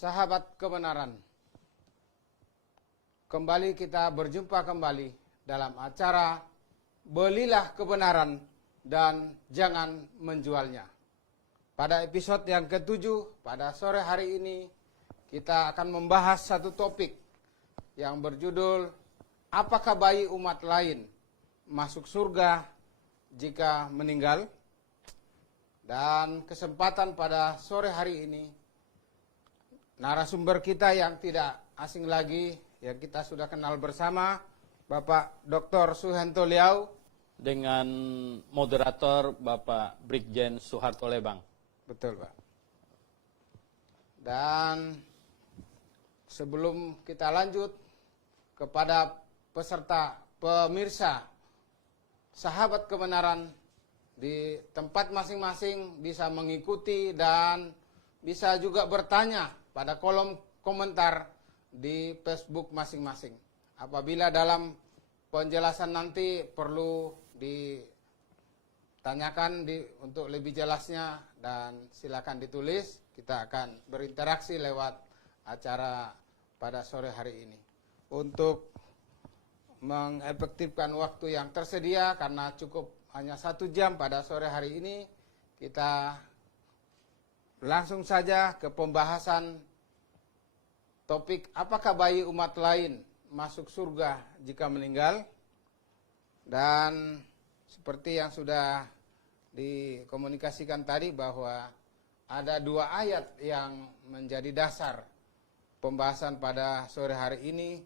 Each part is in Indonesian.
Sahabat kebenaran, kembali kita berjumpa kembali dalam acara Belilah Kebenaran dan Jangan Menjualnya. Pada episode yang ke-7, pada sore hari ini, kita akan membahas satu topik yang berjudul, apakah bayi umat lain masuk surga jika meninggal? Dan kesempatan pada sore hari ini, narasumber kita yang tidak asing lagi, yang kita sudah kenal bersama, Bapak Dr. Suhento Liau. Dengan moderator Bapak Brigjen Soeharto Lebang. Betul, Pak. Dan sebelum kita lanjut kepada peserta, pemirsa, sahabat kebenaran di tempat masing-masing bisa mengikuti dan bisa juga bertanya pada kolom komentar di Facebook masing-masing. Apabila dalam penjelasan nanti perlu ditanyakan untuk lebih jelasnya, dan silakan ditulis, kita akan berinteraksi lewat acara pada sore hari ini. Untuk mengefektifkan waktu yang tersedia, karena cukup hanya 1 jam pada sore hari ini, kita langsung saja ke pembahasan topik apakah bayi umat lain masuk surga jika meninggal. Dan seperti yang sudah dikomunikasikan tadi, bahwa ada 2 ayat yang menjadi dasar pembahasan pada sore hari ini.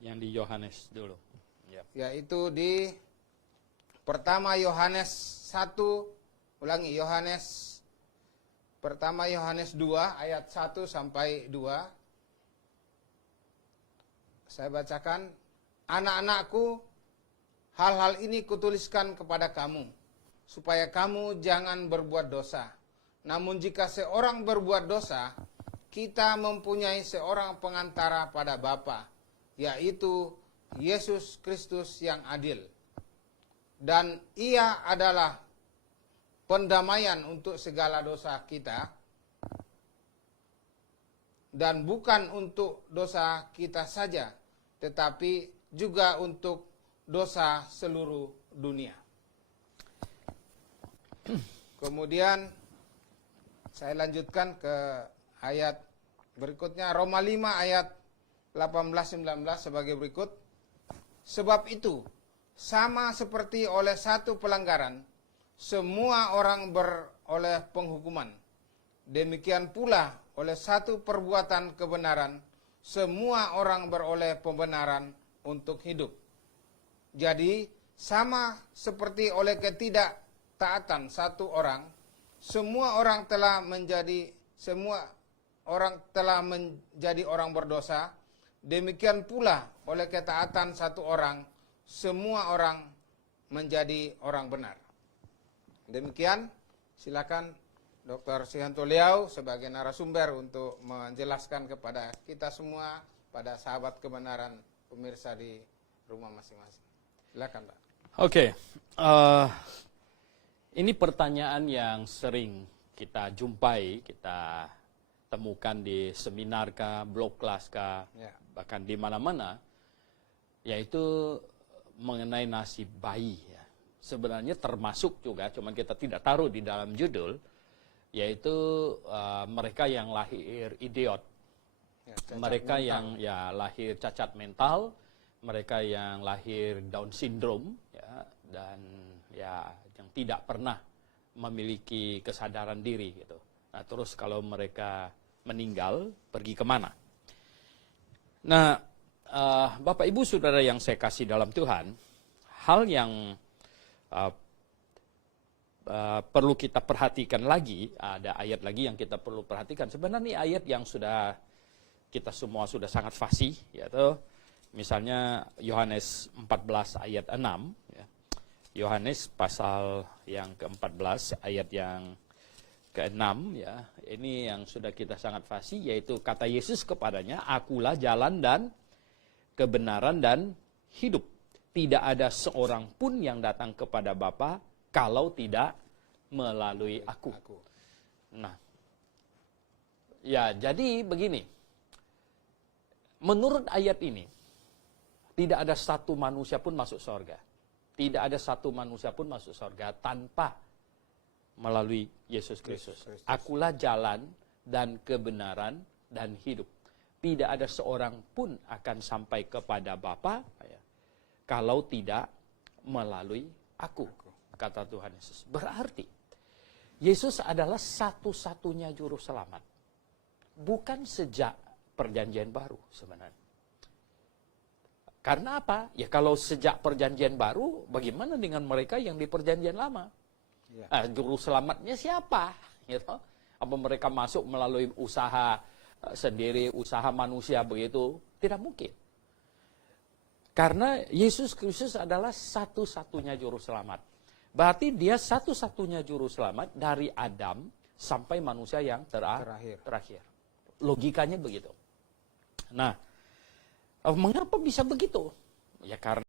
Yang di Yohanes dulu. Ya. Yaitu di pertama Yohanes 1, pertama Yohanes 2 ayat 1 sampai 2. Saya bacakan, anak-anakku, hal-hal ini kutuliskan kepada kamu, supaya kamu jangan berbuat dosa. Namun jika seorang berbuat dosa, kita mempunyai seorang pengantara pada Bapa, yaitu Yesus Kristus yang adil. Dan ia adalah pendamaian untuk segala dosa kita, dan bukan untuk dosa kita saja, tetapi juga untuk dosa seluruh dunia. Kemudian saya lanjutkan ke ayat berikutnya, Roma 5 ayat 18-19 sebagai berikut. Sebab itu, sama seperti oleh satu pelanggaran, semua orang beroleh penghukuman. Demikian pula oleh satu perbuatan kebenaran, semua orang beroleh pembenaran untuk hidup. Jadi, sama seperti oleh ketidaktaatan satu orang, semua orang telah menjadi orang berdosa. Demikian pula oleh ketaatan satu orang, semua orang menjadi orang benar. Demikian, silakan Dr. Suhento Liau sebagai narasumber untuk menjelaskan kepada kita semua, pada sahabat kebenaran, pemirsa di rumah masing-masing. Silakan, Pak. Oke, ini pertanyaan yang sering kita jumpai, kita temukan di seminar kah, blog kelas kah, ya, bahkan di mana-mana, yaitu mengenai nasib bayi. Ya. Sebenarnya termasuk juga, cuman kita tidak taruh di dalam judul, yaitu mereka yang lahir idiot, ya, mereka mental, yang lahir cacat mental, mereka yang lahir Down syndrome, ya, dan ya yang tidak pernah memiliki kesadaran diri gitu. Nah, terus kalau mereka meninggal, pergi kemana? Nah, Bapak Ibu Saudara yang saya kasih dalam Tuhan, hal yang perlu kita perhatikan lagi, ada ayat lagi yang kita perlu perhatikan. Sebenarnya ini ayat yang sudah kita semua sudah sangat fasih, yaitu misalnya Yohanes 14 ayat 6, ya. Yohanes pasal yang ke-14 ayat yang ke-6, ya. Ini yang sudah kita sangat fasih, yaitu kata Yesus kepadanya, akulah jalan dan kebenaran dan hidup. Tidak ada seorang pun yang datang kepada Bapa kalau tidak melalui aku. Nah, Ya, jadi begini. Menurut ayat ini, tidak ada satu manusia pun masuk surga. Tidak ada satu manusia pun masuk surga tanpa melalui Yesus Kristus. Akulah jalan dan kebenaran dan hidup. Tidak ada seorang pun akan sampai kepada Bapa kalau tidak melalui aku, kata Tuhan Yesus. Berarti Yesus adalah satu-satunya juru selamat. Bukan sejak perjanjian baru sebenarnya. Karena apa? Ya kalau sejak perjanjian baru, bagaimana dengan mereka yang di perjanjian lama? Ya. Juru selamatnya siapa? Gitu. Apa mereka masuk melalui usaha sendiri, usaha manusia begitu? Tidak mungkin. Karena Yesus Kristus adalah satu-satunya juru selamat. Berarti dia satu-satunya juru selamat dari Adam sampai manusia yang terakhir. Logikanya begitu. Nah, mengapa bisa begitu? Ya karena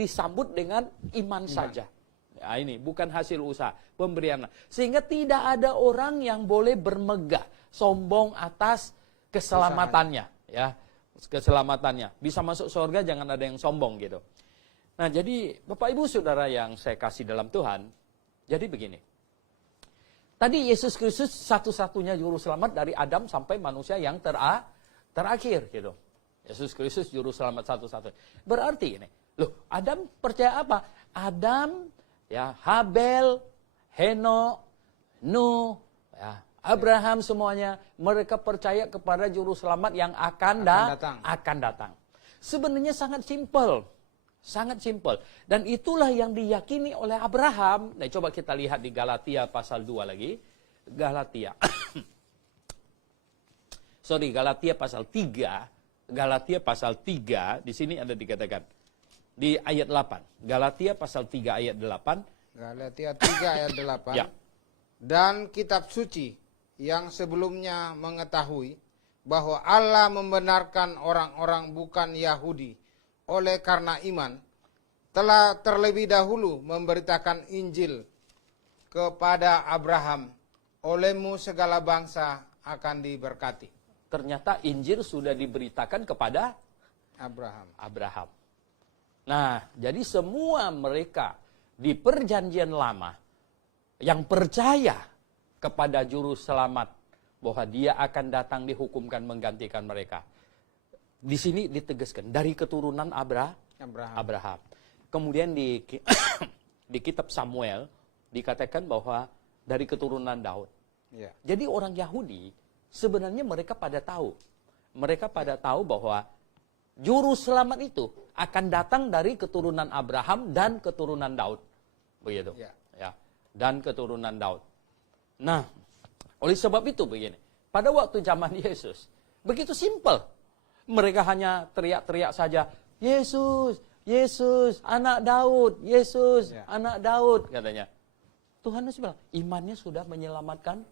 disambut dengan iman saja. Ya, ini bukan hasil usaha, pemberian. Sehingga tidak ada orang yang boleh bermegah, sombong atas keselamatannya, ya. Keselamatannya. Bisa masuk surga, jangan ada yang sombong gitu. Nah, jadi Bapak Ibu Saudara yang saya kasih dalam Tuhan, jadi begini. Tadi Yesus Kristus satu-satunya juru selamat dari Adam sampai manusia yang terakhir gitu. Yesus Kristus juru selamat satu-satunya. Berarti ini, loh, Adam percaya apa? Adam, ya, Habel, Henok, Nuh, ya, Abraham, semuanya mereka percaya kepada juru selamat yang akan datang. Sebenarnya sangat simpel. Sangat simpel. Dan itulah yang diyakini oleh Abraham. Nah, coba kita lihat di Galatia pasal 2 lagi. Galatia. Galatia pasal 3. Galatia pasal 3, di sini ada dikatakan. Di ayat 8. Galatia pasal 3 ayat 8. Galatia 3 ayat 8. Ya. Dan kitab suci yang sebelumnya mengetahui bahwa Allah membenarkan orang-orang bukan Yahudi oleh karena iman, telah terlebih dahulu memberitakan Injil kepada Abraham, olehmu segala bangsa akan diberkati. Ternyata Injil sudah diberitakan kepada Abraham. Nah, jadi semua mereka di perjanjian lama yang percaya kepada juru selamat, bahwa dia akan datang dihukumkan menggantikan mereka. Di sini ditegaskan dari keturunan Abraham. Kemudian di kitab Samuel dikatakan bahwa dari keturunan Daud. Ya. Jadi orang Yahudi sebenarnya mereka pada tahu. Mereka pada tahu bahwa juru selamat itu akan datang dari keturunan Abraham dan keturunan Daud. Begitu. Ya. Dan keturunan Daud. Nah, oleh sebab itu begini. Pada waktu zaman Yesus, begitu simpel. Mereka hanya teriak-teriak saja, Yesus, Yesus, anak Daud, Yesus, anak Daud, katanya. Tuhan Yesus bilang, imannya sudah menyelamatkan.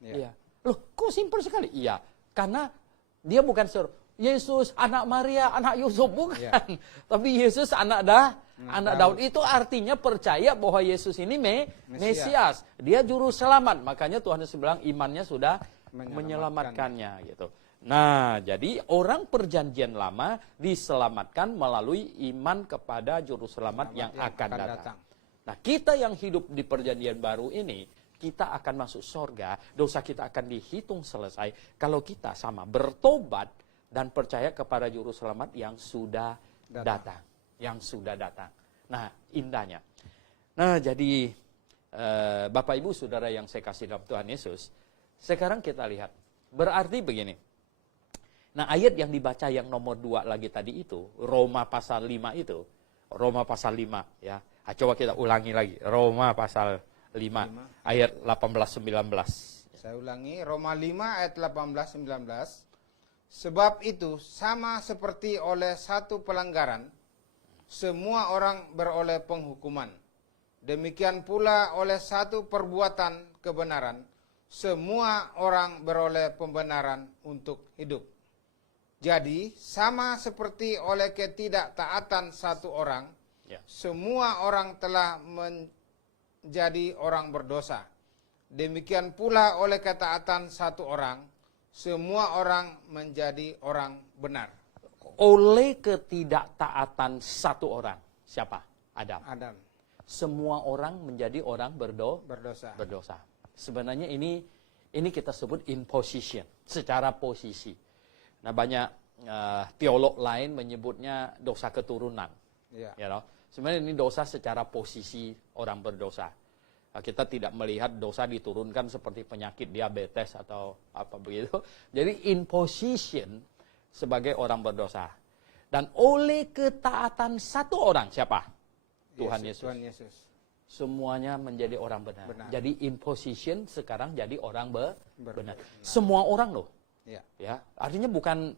Iya. Loh, kok simpel sekali? Iya, karena dia bukan Yesus, anak Maria, anak Yusuf, bukan. Tapi Yesus, anak Daud. Itu artinya percaya bahwa Yesus ini Mesias. Dia juru selamat. Makanya Tuhan Yesus bilang, imannya sudah menyelamatkannya gitu. Nah, jadi orang perjanjian lama diselamatkan melalui iman kepada juru selamat yang akan datang. Nah, kita yang hidup di perjanjian baru ini, kita akan masuk surga, dosa kita akan dihitung selesai kalau kita sama bertobat dan percaya kepada juru selamat yang sudah datang. Yang sudah datang. Nah, indahnya. Nah, jadi Bapak Ibu Saudara yang saya kasih dalam Tuhan Yesus, sekarang kita lihat. Berarti begini. Nah, ayat yang dibaca yang nomor 2 lagi tadi itu, Roma pasal 5 itu, Roma pasal 5 ya. Coba kita ulangi lagi, Roma pasal 5 ayat 18-19. Saya ulangi, Roma 5 ayat 18-19. Sebab itu sama seperti oleh satu pelanggaran, semua orang beroleh penghukuman. Demikian pula oleh satu perbuatan kebenaran, semua orang beroleh pembenaran untuk hidup. Jadi, sama seperti oleh ketidaktaatan satu orang, semua orang telah menjadi orang berdosa. Demikian pula oleh ketaatan satu orang, semua orang menjadi orang benar. Oleh ketidaktaatan satu orang, siapa? Adam. Semua orang menjadi orang berdosa. Sebenarnya ini kita sebut in position, secara posisi. Nah, banyak teolog lain menyebutnya dosa keturunan. Sebenarnya ini dosa secara posisi orang berdosa. Kita tidak melihat dosa diturunkan seperti penyakit diabetes atau apa begitu. Jadi in position sebagai orang berdosa. Dan oleh ketaatan satu orang, siapa? Tuhan Yesus. Semuanya menjadi orang benar. Jadi in position sekarang jadi orang benar. Semua orang loh. Ya, artinya bukan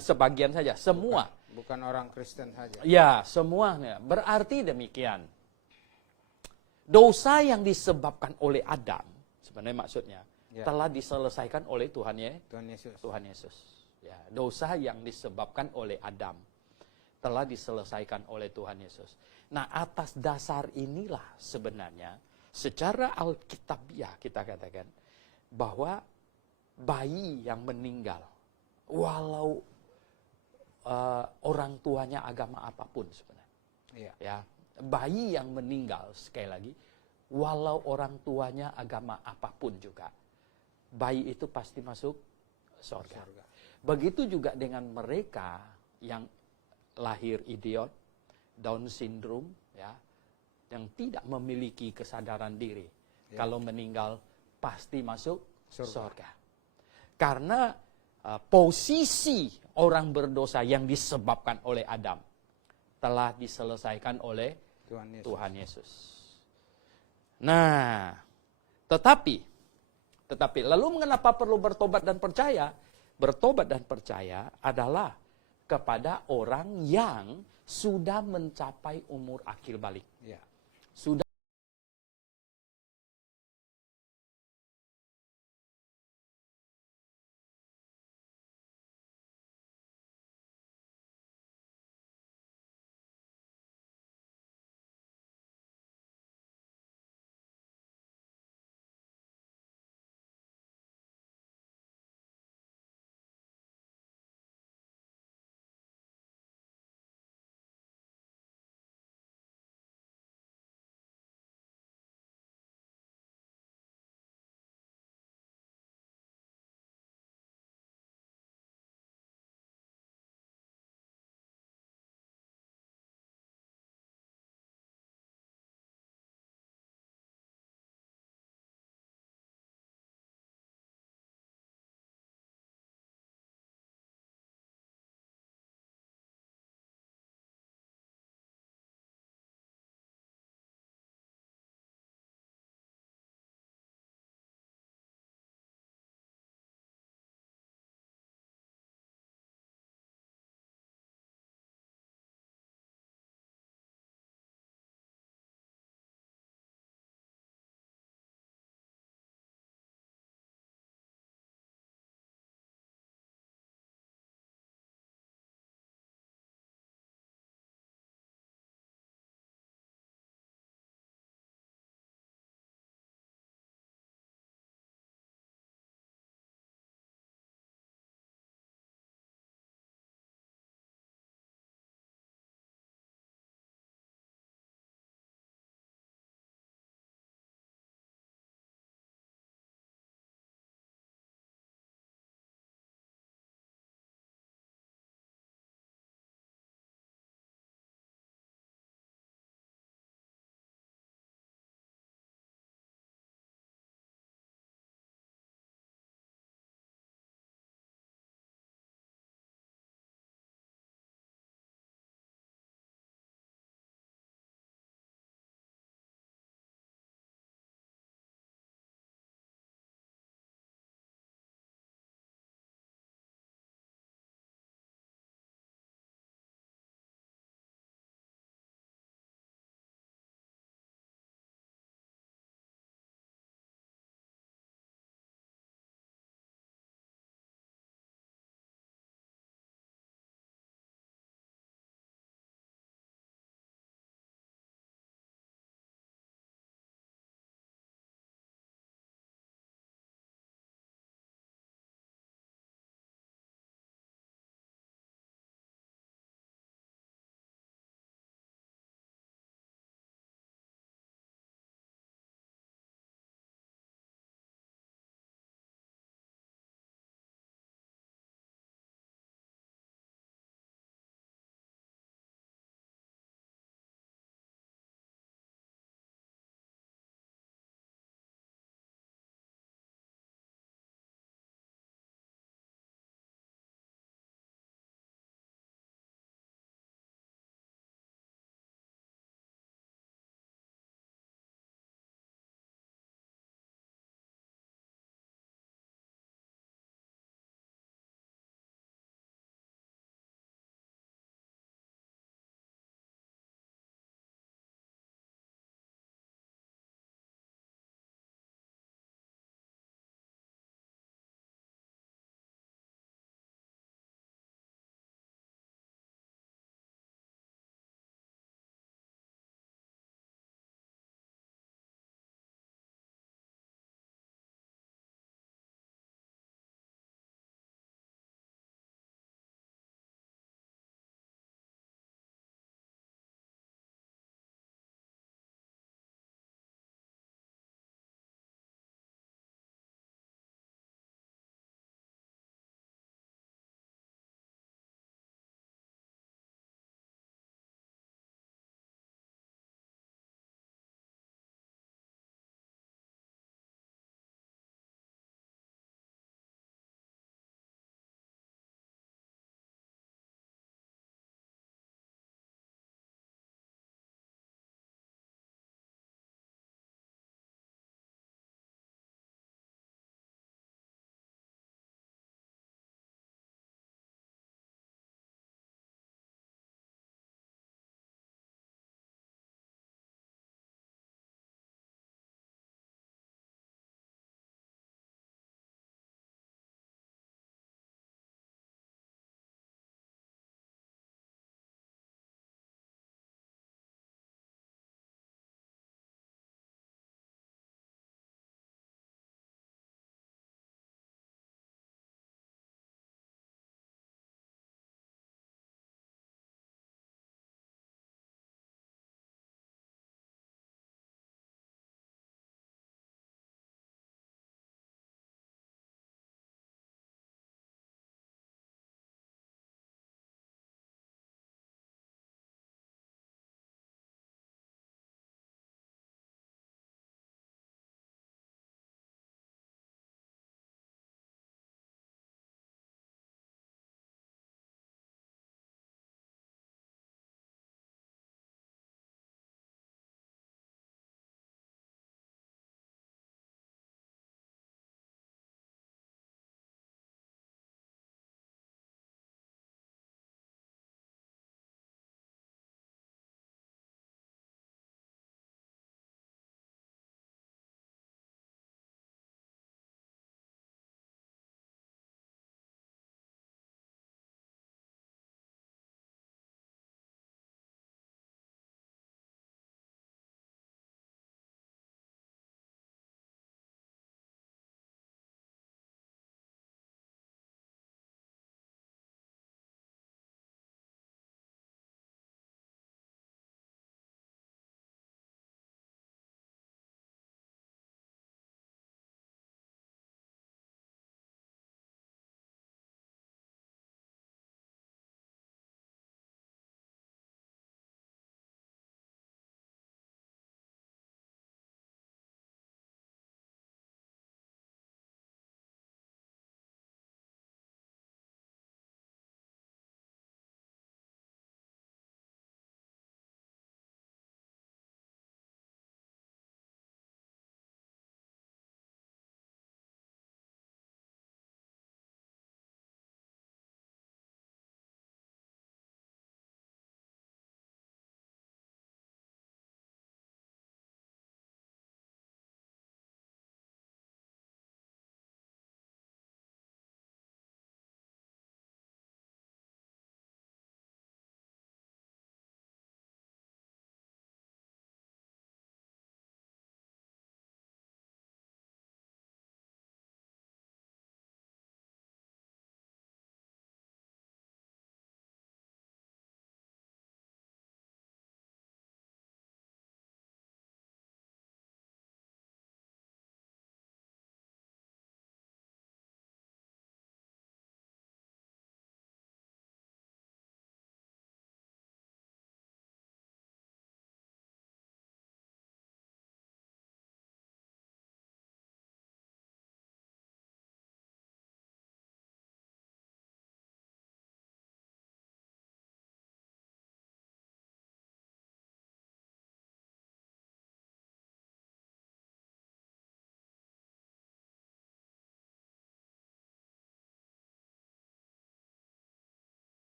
sebagian saja, semua. Bukan orang Kristen saja. Ya, semuanya. Berarti demikian. Dosa yang disebabkan oleh Adam, sebenarnya maksudnya, telah diselesaikan oleh Tuhan Yesus. Ya, dosa yang disebabkan oleh Adam telah diselesaikan oleh Tuhan Yesus. Nah, atas dasar inilah sebenarnya secara alkitabiah kita katakan bahwa bayi yang meninggal, walau orang tuanya agama apapun sebenarnya, ya, bayi yang meninggal sekali lagi, walau orang tuanya agama apapun juga, bayi itu pasti masuk surga. Begitu juga dengan mereka yang lahir idiot, Down syndrome, ya, yang tidak memiliki kesadaran diri, kalau meninggal pasti masuk surga. Karena posisi orang berdosa yang disebabkan oleh Adam telah diselesaikan oleh Tuhan Yesus. Nah, tetapi lalu mengapa perlu bertobat dan percaya? Bertobat dan percaya adalah kepada orang yang sudah mencapai umur akil balik. Sudah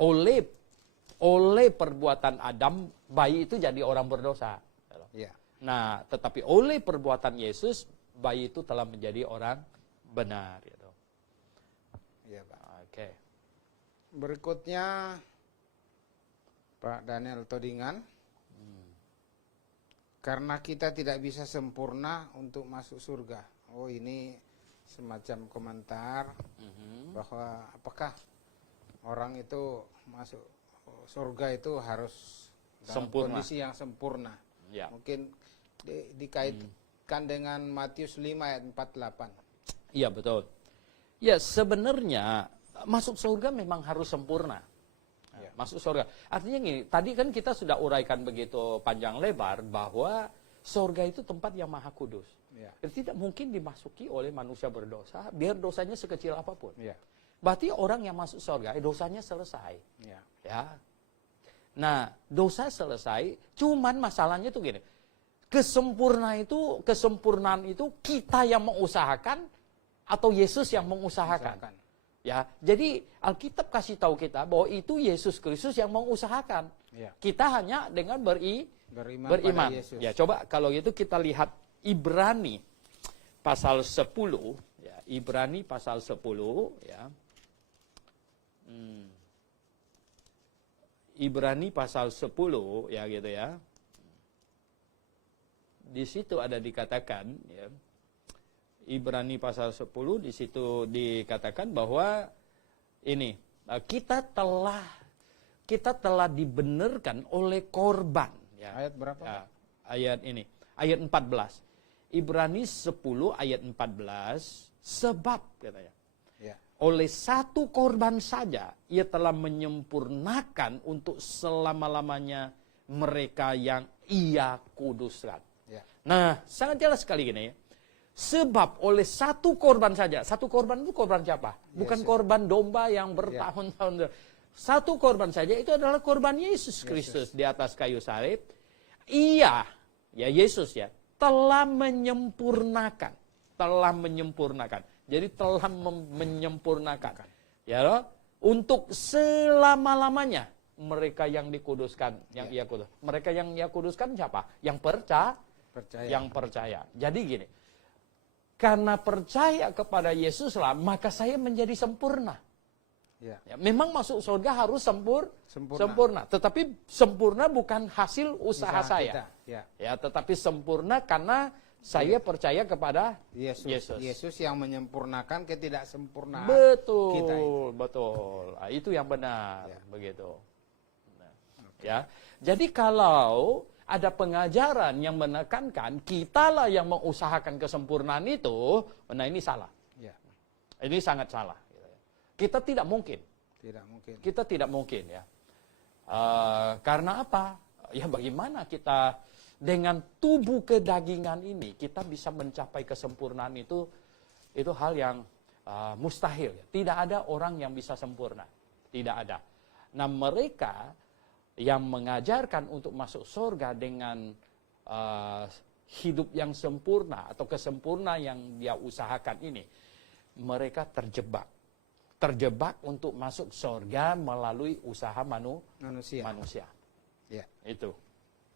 oleh perbuatan Adam, bayi itu jadi orang berdosa. Ya. Nah, tetapi oleh perbuatan Yesus, bayi itu telah menjadi orang benar. Gitu. Ya, Pak. Oke. Berikutnya Pak Daniel Todingan. Karena kita tidak bisa sempurna untuk masuk surga. Oh, ini semacam komentar bahwa apakah orang itu masuk surga itu harus dalam kondisi yang sempurna. Ya. Mungkin dikaitkan dengan Matius 5 ayat 48. Iya, betul. Ya, sebenarnya masuk surga memang harus sempurna. Masuk surga. Artinya gini, tadi kan kita sudah uraikan begitu panjang lebar bahwa surga itu tempat yang maha kudus. Ya. Tidak mungkin dimasuki oleh manusia berdosa, biar dosanya sekecil apapun. Ya. Berarti orang yang masuk surga, dosanya selesai. Ya. Ya. Nah, dosa selesai, cuman masalahnya itu gini. Kesempurnaan itu kita yang mengusahakan atau Yesus yang mengusahakan. Ya, jadi Alkitab kasih tahu kita bahwa itu Yesus Kristus yang mengusahakan. Ya. Kita hanya dengan beriman. pada Yesus. Ya, coba kalau itu kita lihat Ibrani pasal 10, ya, Ibrani pasal 10, ya. Ibrani pasal 10, ya gitu ya. Di situ ada dikatakan, ya. Ibrani pasal 10 di situ dikatakan bahwa ini kita telah dibenarkan oleh korban. Ya. Ayat berapa? Ya, ayat ini, ayat 14. Ibrani 10 ayat 14, sebab katanya. Ya. Oleh satu korban saja ia telah menyempurnakan untuk selama-lamanya mereka yang ia kuduskan. Ya. Nah, sangat jelas sekali gini ya. Sebab oleh satu korban saja. Satu korban itu korban siapa? Bukan korban domba yang bertahun-tahun. Satu korban saja itu adalah korban Yesus Kristus di atas kayu salib. Ia, ya Yesus ya, telah menyempurnakan. Jadi telah menyempurnakan. Ya loh, untuk selama-lamanya mereka yang dikuduskan, yang ia kudus. Mereka yang ia kuduskan siapa? Yang percaya. Jadi gini. Karena percaya kepada Yesuslah, maka saya menjadi sempurna. Ya, memang masuk surga harus sempurna. Tetapi sempurna bukan hasil usaha saya. Ya, tetapi sempurna karena saya percaya kepada Yesus. Yesus yang menyempurnakan ketidaksempurnaan kita. Betul. Nah, itu yang benar, begitu. Nah, ya. Jadi kalau ada pengajaran yang menekankan kitalah yang mengusahakan kesempurnaan itu, nah ini salah. Ya. Ini sangat salah. Kita tidak mungkin. Kita tidak mungkin ya. Karena apa? Ya bagaimana kita dengan tubuh kedagingan ini kita bisa mencapai kesempurnaan itu hal yang mustahil. Tidak ada orang yang bisa sempurna. Tidak ada. Nah mereka yang mengajarkan untuk masuk surga dengan hidup yang sempurna atau kesempurnaan yang dia usahakan ini, mereka terjebak untuk masuk surga melalui usaha manusia. Ya. Itu.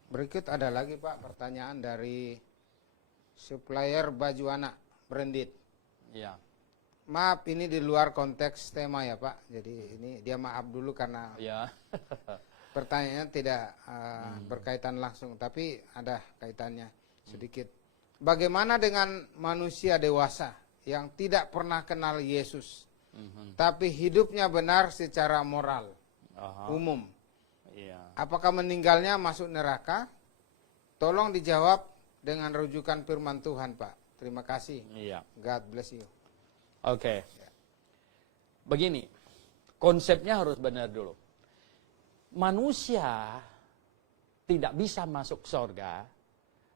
Berikut ada lagi Pak pertanyaan dari supplier baju anak Branded. Ya. Maaf ini di luar konteks tema ya Pak. Jadi ini dia maaf dulu karena Ya. pertanyaannya tidak berkaitan langsung, tapi ada kaitannya sedikit. Bagaimana dengan manusia dewasa yang tidak pernah kenal Yesus, tapi hidupnya benar secara moral, umum? Ya. Apakah meninggalnya masuk neraka? Tolong dijawab dengan rujukan firman Tuhan, Pak. Terima kasih. Iya. God bless you. Oke. Begini, konsepnya harus benar dulu. Manusia tidak bisa masuk surga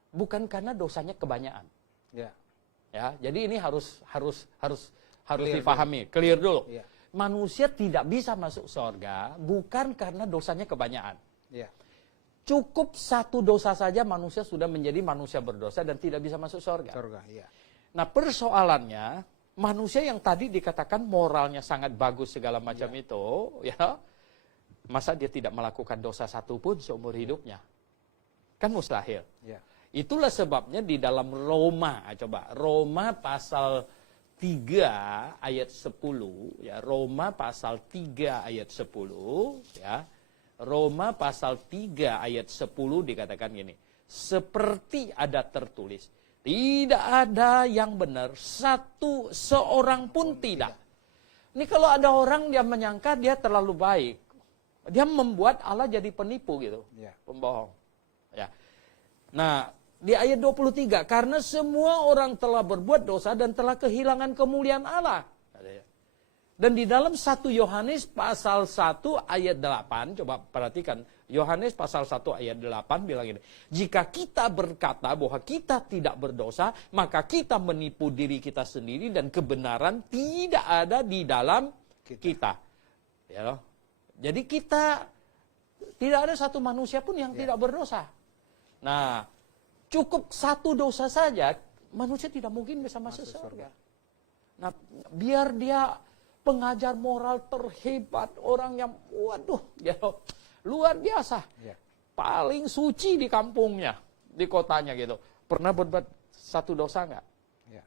bukan karena dosanya kebanyakan. Ya. Ya, jadi ini harus dipahami, clear dulu. Ya. Manusia tidak bisa masuk surga bukan karena dosanya kebanyakan. Ya. Cukup satu dosa saja manusia sudah menjadi manusia berdosa dan tidak bisa masuk surga. Ya. Nah, persoalannya manusia yang tadi dikatakan moralnya sangat bagus segala macam itu, ya. Masa dia tidak melakukan dosa satupun seumur hidupnya? Kan mustahil. Ya. Itulah sebabnya di dalam Roma, coba Roma pasal 3 ayat 10, ya, Roma pasal 3 ayat 10, ya. Roma pasal 3 ayat 10 dikatakan gini, seperti ada tertulis, tidak ada yang benar, seorang pun tidak. Ini kalau ada orang dia menyangka dia terlalu baik, dia membuat Allah jadi penipu gitu, Ya. pembohong. Ya. Nah, di ayat 23, karena semua orang telah berbuat dosa dan telah kehilangan kemuliaan Allah. Dan di dalam 1 Yohanes pasal 1 ayat 8, coba perhatikan, Yohanes pasal 1 ayat 8 bilang ini, jika kita berkata bahwa kita tidak berdosa, maka kita menipu diri kita sendiri dan kebenaran tidak ada di dalam kita. Ya loh. Jadi kita, tidak ada satu manusia pun yang tidak berdosa. Nah, cukup satu dosa saja, manusia tidak mungkin bisa masuk surga. Nah, biar dia pengajar moral terhebat, orang yang, waduh, ya, luar biasa. Ya. Paling suci di kampungnya, di kotanya gitu. Pernah berbuat satu dosa enggak? Ya.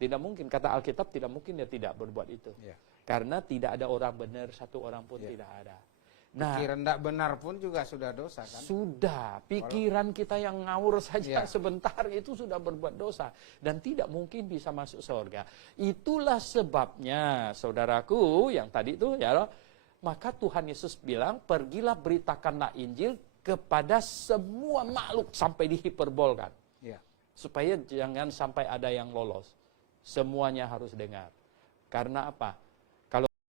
Tidak mungkin, kata Alkitab tidak mungkin dia tidak berbuat itu. Ya. Karena tidak ada orang benar, satu orang pun tidak ada. Nah, Pikiran tidak benar pun juga sudah dosa kan? sudah, pikiran kita yang ngawur saja Ya. sebentar itu sudah berbuat dosa. Dan tidak mungkin bisa masuk surga. Itulah sebabnya, saudaraku, yang tadi itu, ya, maka Tuhan Yesus bilang, pergilah beritakanlah Injil kepada semua makhluk, sampai dihiperbolkan. Ya. Supaya jangan sampai ada yang lolos. Semuanya harus dengar. Karena apa?